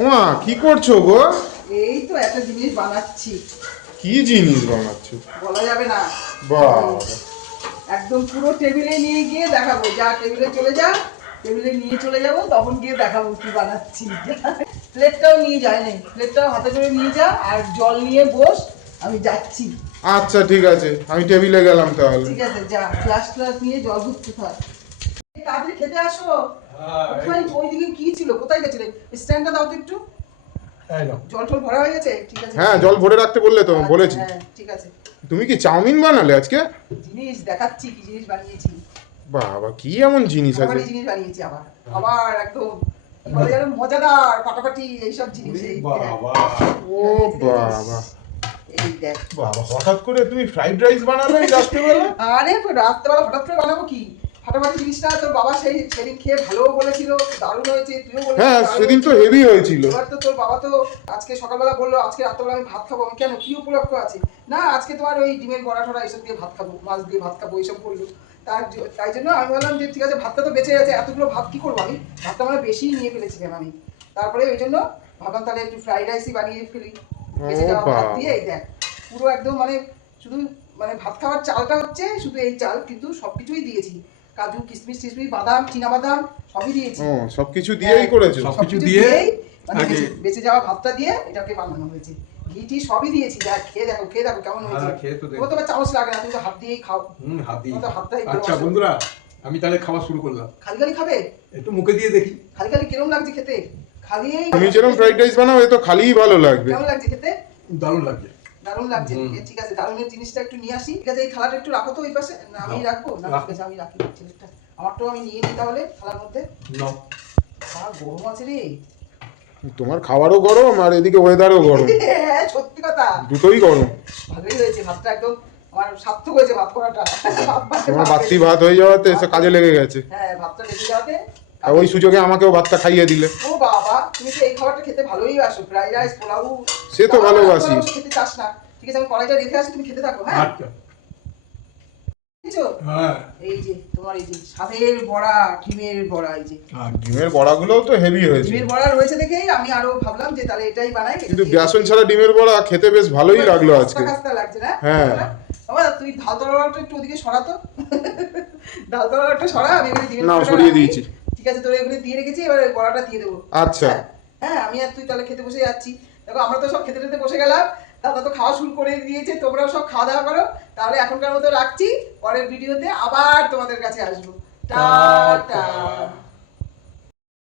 ওমা কি করছো গো? এই তো একটা জিনিস বানাচ্ছি। কি জিনিস বানাচ্ছো? বলা যাবে না। বাহ, একদম পুরো টেবিলে নিয়ে গিয়ে দেখাবো। যা টেবিলে চলে যা, টেবিলে নিয়ে চলে যাব, তখন গিয়ে দেখাবো কি বানাচ্ছি। প্লেটটাও নিয়ে যায় না, প্লেটটাও হাতে করে নিয়ে যা, আর জল নিয়ে বস, আমি যাচ্ছি। আচ্ছা ঠিক আছে, আমি টেবিলে গেলাম তাহলে। ঠিক আছে, যা গ্লাস গ্লাস নিয়ে জল ভর্তি থাক। তাড়াতাড়ি খেতে আসো। ওখানে ওইদিকে কি ছিল, কোথায় গেছিলে? স্ট্যান্ডটা দাও তো একটু। জল টল ভরা হয়ে গেছে? ঠিক আছে, হ্যাঁ, জল ভরে রাখতে বললে তো, আচ্ছা, বলেছি। হ্যাঁ ঠিক আছে। তুমি কি চাউমিন বানালে আজকে? জিনিস দেখাচ্ছি, কি জিনিস বানিয়েছি। বাবা, কি এমন জিনিস আছে? আবার এই জিনিস বানিয়েছি, আবার একদম কি বলে যেন, মজাদার ফাটাফাটি এইসব জিনিস। এই বাবা, ও বাবা, এই দেখ। বাবা হঠাৎ করে তুমি ফ্রাইড রাইস বানালে এই রাত্রেবেলা? আরে রাত্রেবেলা হঠাৎ করে বানাবো কি? ফাটাফাটি জিনিসটা তোর বাবা সেদিন খেয়ে ভালো বলেছিল, দারুণ হয়েছে, তুইও বলেছিস হ্যাঁ, সেদিন তো হেভি হয়েছিল। এবার তো তোর বাবা তো আজকে সকালবেলা বললো আজকে রাত্রেবেলা আমি ভাত খাবো। আমি কেন, কি উপলক্ষ আছে? না আজকে তোমার ওই ডিমের বড়া টড়া এসব দিয়ে ভাত খাবো, মাছ দিয়ে ভাত খাবো, এইসব বললো। তাই জন্য আমি বললাম যে ঠিক আছে, ভাতটা তো বেঁচে গেছে, এতগুলো ভাত কি করবো আমি, ভাতটা মানে বেশি নিয়ে ফেলেছিলাম আমি। তারপরে ওই জন্য ভাবলাম তাহলে একটু ফ্রাইড রাইসই বানিয়ে ফেলি। বেঁচে যাওয়া ভাত দিয়ে এই দেখ, পুরো একদম মানে শুধু মানে ভাত খাওয়ার চালটা হচ্ছে শুধু এই চাল, কিন্তু সবকিছুই দিয়েছি। কাজু কিশমিশ টিশমিশ বাদাম চীনাবাদাম সবই দিয়েছি। ও, সবকিছু দিয়েই করেছো? সবকিছু দিয়েই মানে বেঁচে যাওয়া ভাতটা দিয়ে এটাকে বানানো হয়েছে। ঘিটি সবই দিয়েছি। দেখ খেয়ে দেখো কেমন হয়েছে। তোমার তো চামচ লাগে না, তুমি তো হাত দিয়েই খাও। হাত দিয়ে। তোমার তো হাতটাই আচ্ছা বন্ধুরা, আমি তাহলে খাওয়া শুরু করলাম। খালি খালি খাবে? একটু মুখে দিয়ে দেখি। খালি খালি কিরম লাগছে খেতে? খালি তুমি যেরকম ফ্রাইড রাইস বানাও, এ তো খালিই ভালো লাগবে। কেমন লাগছে খেতে? দারুণ লাগছে। দারুণ লাগছে। ঠিক আছে, দারুণের জিনিসটা একটু নিয়ে আসি। ঠিক আছে, এই থালাটা একটু রাখো তো ওই পাশে। না আমি রাখবো? না ঠিক আছে, আমি রাখি ছেলেটা। আমারটাও আমি নিয়ে নিই তাহলে থালার মধ্যে। নাও। গরম আছে রে। তোমার খাবারও গরম আর এদিকে ওয়েদারও গরম। হ্যাঁ সত্যি কথা, দুটোই গরম। ভালোই হয়েছে ভাতটা, একদম আমার সার্থক হয়েছে ভাত করাটা। তোমার বাড়তি ভাত হয়ে যাওয়াতে এসে কাজে লেগে গেছে। হ্যাঁ, ভাতটা রেখে যাওয়াতে। আর ওই সুযোগে আমাকেও ভাতটা খাইয়ে দিলে। ও বাবা, তুমি তো এই খাবারটা খেতে ভালোই বাসো, ফ্রাইড রাইস পোলাও। সে তো ভালোবাসি। খেতে চাস না? ঠিক আছে, আমি কড়াইটা রেখে আসি, তুমি খেতে থাকো। হ্যাঁ আচ্ছা। হ্যাঁ, এই যে তোমার এই যে স্বাদের বড়া, ডিমের বড়া। এই যে ডিমের বড়াগুলোও তো হেভি হয়েছে। ডিমের বড়া রয়েছে দেখেই আমি আরো ভাবলাম যে তাহলে এটাই বানাই। কিন্তু বেসন ছাড়া ডিমের বড়া খেতে বেশ ভালোই লাগলো আজকে। খাস্তা লাগছে না? হ্যাঁ। বাবা তুই ঢাল তরকারিটা একটু ওদিকে সরাতো। ঢাল তরকারিটা সরা, আমি এখানে ডিমের নাও, বড়াটা সরিয়ে রাখি। দিয়েছি। ঠিক আছে, তোর এগুলো দিয়ে রেখেছি, এবার বড়াটা দিয়ে দেবো। আচ্ছা। হ্যাঁ, আমি আর তুই তাহলে খেতে বসে যাচ্ছি। দেখো আমরা তো সব খেতে খেতে বসে গেলাম, দাদা তো খাওয়া শুরু করে দিয়েছে, তোমরাও সব খাওয়া দাওয়া করো। তাহলে এখনকার মতো রাখছি, পরের ভিডিওতে আবার তোমাদের কাছে আসবো। টাটা।